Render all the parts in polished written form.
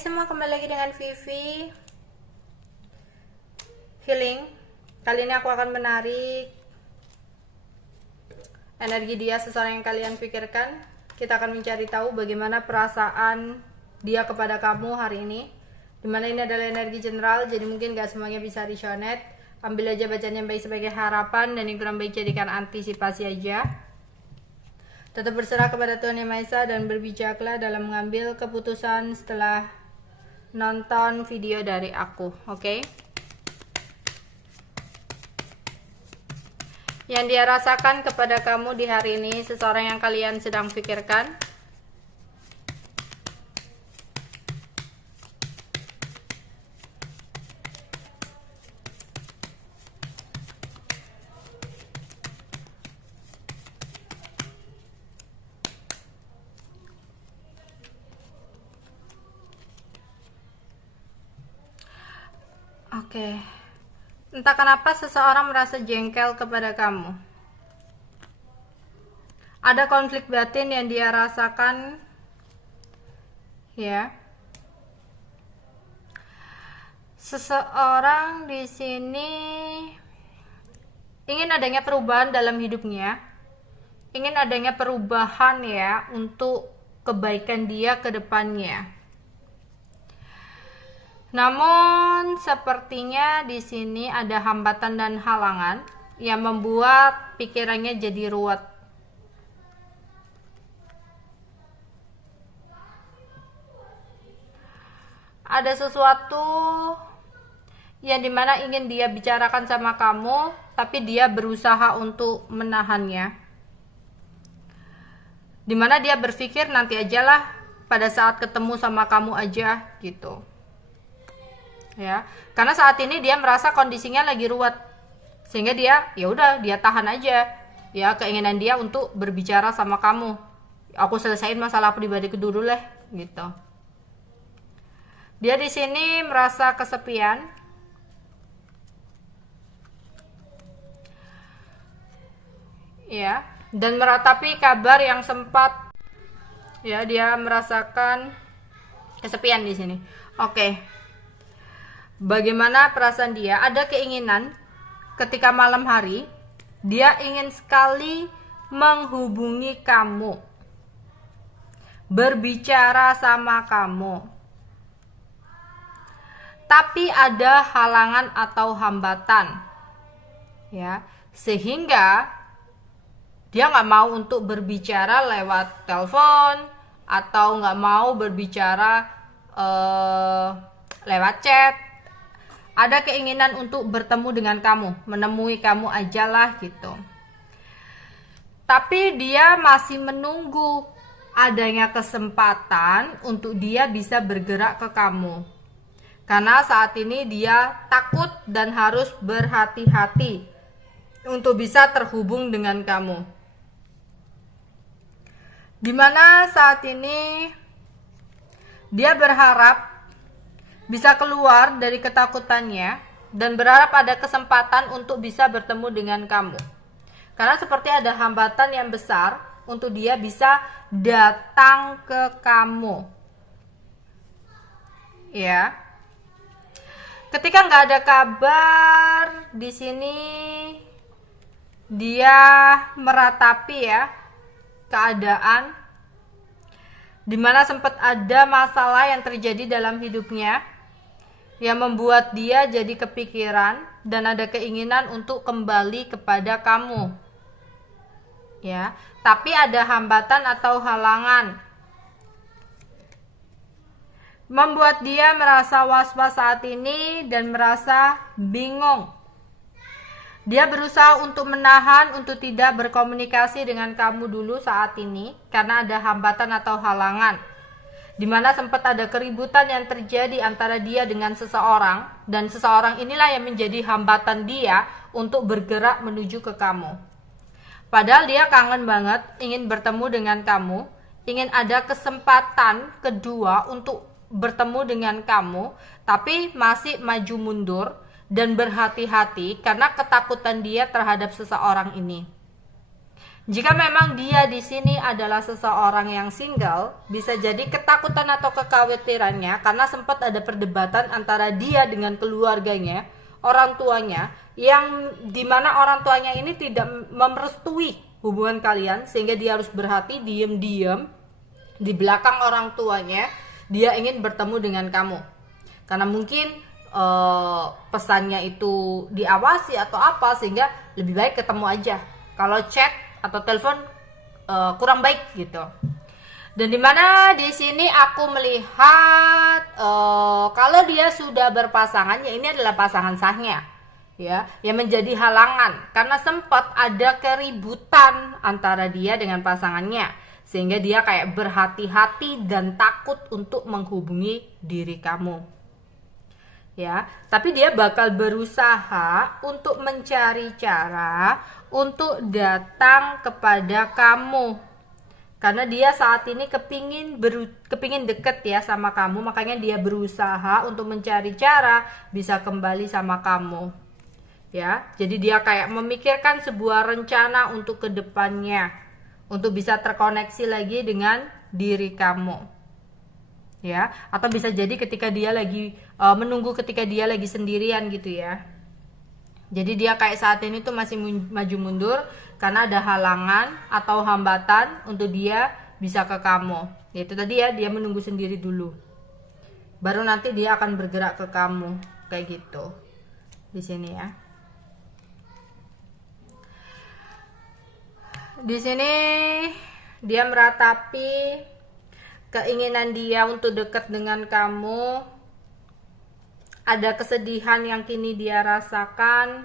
Hai semua, kembali lagi dengan Vivi Healing. Kali ini aku akan menarik energi dia, seseorang yang kalian pikirkan. Kita akan mencari tahu bagaimana perasaan dia kepada kamu hari ini. Dimana ini adalah energi general, jadi mungkin gak semuanya bisa resonate. Ambil aja bacaan yang baik sebagai harapan, dan yang kurang baik jadikan antisipasi aja. Tetap berserah kepada Tuhan Yang Maha Esa dan berbijaklah dalam mengambil keputusan setelah nonton video dari aku, oke? Yang dia rasakan kepada kamu di hari ini, seseorang yang kalian sedang pikirkan. Oke. Entah kenapa seseorang merasa jengkel kepada kamu. Ada konflik batin yang dia rasakan, ya. Seseorang di sini ingin adanya perubahan dalam hidupnya. Ingin adanya perubahan ya untuk kebaikan dia ke depannya. Namun sepertinya di sini ada hambatan dan halangan yang membuat pikirannya jadi ruwet. Ada sesuatu yang dimana ingin dia bicarakan sama kamu, tapi dia berusaha untuk menahannya. Dimana dia berpikir nanti ajalah, pada saat ketemu sama kamu aja gitu. Ya, karena saat ini dia merasa kondisinya lagi ruwet, sehingga dia ya udah dia tahan aja ya keinginan dia untuk berbicara sama kamu. Aku selesaiin masalah pribadiku dulu lah gitu. Dia di sini merasa kesepian. Ya, dan meratapi kabar yang sempat ya dia merasakan kesepian di sini. Oke. Bagaimana perasaan dia? Ada keinginan ketika malam hari dia ingin sekali menghubungi kamu, berbicara sama kamu, tapi ada halangan atau hambatan, ya, sehingga dia nggak mau untuk berbicara lewat telepon atau nggak mau berbicara lewat chat. Ada keinginan untuk bertemu dengan kamu, menemui kamu ajalah gitu. Tapi dia masih menunggu adanya kesempatan untuk dia bisa bergerak ke kamu. Karena saat ini dia takut dan harus berhati-hati untuk bisa terhubung dengan kamu. Dimana saat ini dia berharap bisa keluar dari ketakutannya dan berharap ada kesempatan untuk bisa bertemu dengan kamu. Karena seperti ada hambatan yang besar untuk dia bisa datang ke kamu. Ya. Ketika nggak ada kabar, di sini dia meratapi ya keadaan dimana sempat ada masalah yang terjadi dalam hidupnya yang membuat dia jadi kepikiran dan ada keinginan untuk kembali kepada kamu. Ya, tapi ada hambatan atau halangan membuat dia merasa was-was saat ini dan merasa bingung. Dia berusaha untuk menahan untuk tidak berkomunikasi dengan kamu dulu saat ini karena ada hambatan atau halangan. Dimana sempat ada keributan yang terjadi antara dia dengan seseorang, dan seseorang inilah yang menjadi hambatan dia untuk bergerak menuju ke kamu. Padahal dia kangen banget, ingin bertemu dengan kamu, ingin ada kesempatan kedua untuk bertemu dengan kamu, tapi masih maju mundur dan berhati-hati karena ketakutan dia terhadap seseorang ini. Jika memang dia di sini adalah seseorang yang single, bisa jadi ketakutan atau kekhawatirannya karena sempat ada perdebatan antara dia dengan keluarganya, orang tuanya, yang dimana orang tuanya ini tidak merestui hubungan kalian, sehingga dia harus berhati diam-diam di belakang orang tuanya, dia ingin bertemu dengan kamu. Karena mungkin pesannya itu diawasi atau apa, sehingga lebih baik ketemu aja. Kalau chat atau telepon kurang baik gitu. Dan dimana di sini aku melihat kalau dia sudah berpasangan, ya ini adalah pasangan sahnya, ya, yang menjadi halangan karena sempat ada keributan antara dia dengan pasangannya, sehingga dia kayak berhati-hati dan takut untuk menghubungi diri kamu. Ya, tapi dia bakal berusaha untuk mencari cara untuk datang kepada kamu, karena dia saat ini kepingin deket ya sama kamu, makanya dia berusaha untuk mencari cara bisa kembali sama kamu. Ya, jadi dia kayak memikirkan sebuah rencana untuk kedepannya, untuk bisa terkoneksi lagi dengan diri kamu. Ya, atau bisa jadi ketika dia lagi menunggu ketika dia lagi sendirian gitu ya. Jadi dia kayak saat ini tuh masih maju mundur karena ada halangan atau hambatan untuk dia bisa ke kamu. Yaitu tadi ya, dia menunggu sendiri dulu, baru nanti dia akan bergerak ke kamu, kayak gitu di sini ya. Di sini dia meratapi keinginan dia untuk dekat dengan kamu. Ada kesedihan yang kini dia rasakan,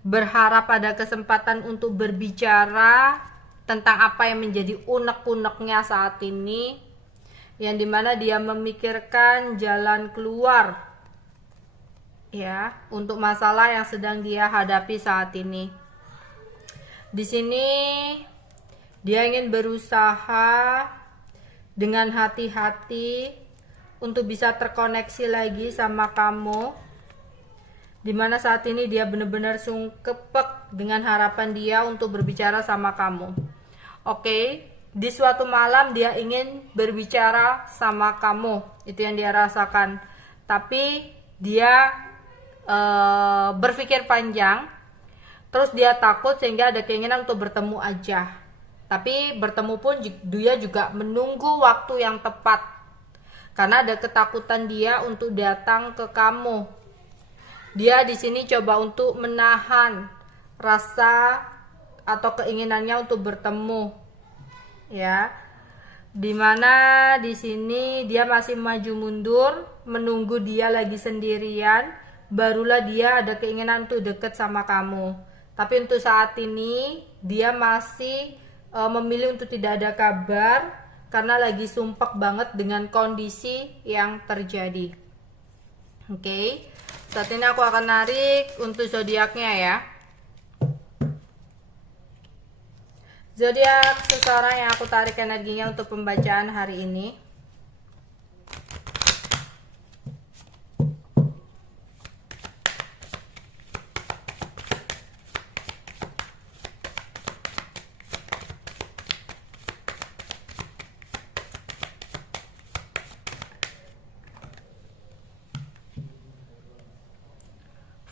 berharap ada kesempatan untuk berbicara tentang apa yang menjadi unek-uneknya saat ini, yang dimana dia memikirkan jalan keluar ya untuk masalah yang sedang dia hadapi saat ini. Di sini dia ingin berusaha dengan hati-hati untuk bisa terkoneksi lagi sama kamu, dimana saat ini dia benar-benar sungkepek dengan harapan dia untuk berbicara sama kamu. Oke, di suatu malam dia ingin berbicara sama kamu, itu yang dia rasakan. Tapi dia berpikir panjang, terus dia takut sehingga ada keinginan untuk bertemu aja. Tapi bertemu pun dia juga menunggu waktu yang tepat, karena ada ketakutan dia untuk datang ke kamu. Dia di sini coba untuk menahan rasa atau keinginannya untuk bertemu, ya. Dimana di sini dia masih maju mundur, menunggu dia lagi sendirian, barulah dia ada keinginan untuk deket sama kamu. Tapi untuk saat ini dia masih memilih untuk tidak ada kabar karena lagi sumpek banget dengan kondisi yang terjadi. Oke, saat ini aku akan narik untuk zodiaknya ya. Zodiak seseorang yang aku tarik energinya untuk pembacaan hari ini.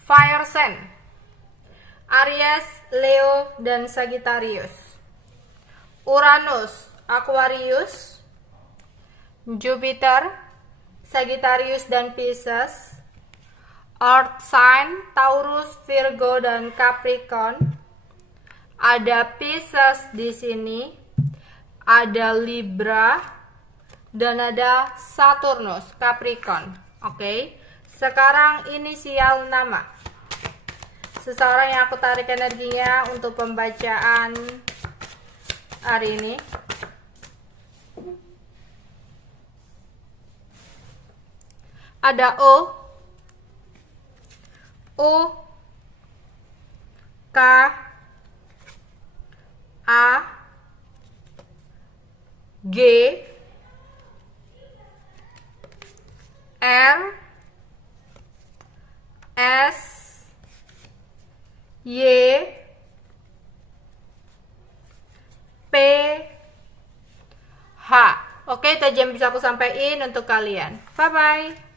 Fire sign Aries, Leo, dan Sagittarius. Uranus, Aquarius, Jupiter, Sagittarius dan Pisces. Earth sign Taurus, Virgo, dan Capricorn. Ada Pisces di sini, ada Libra, dan ada Saturnus, Capricorn. Oke. Sekarang inisial nama seseorang yang aku tarik energinya untuk pembacaan hari ini. Ada O, K, A, G, R, S, Y, H. Oke, itu aja yang bisa aku sampaikan untuk kalian. Bye bye.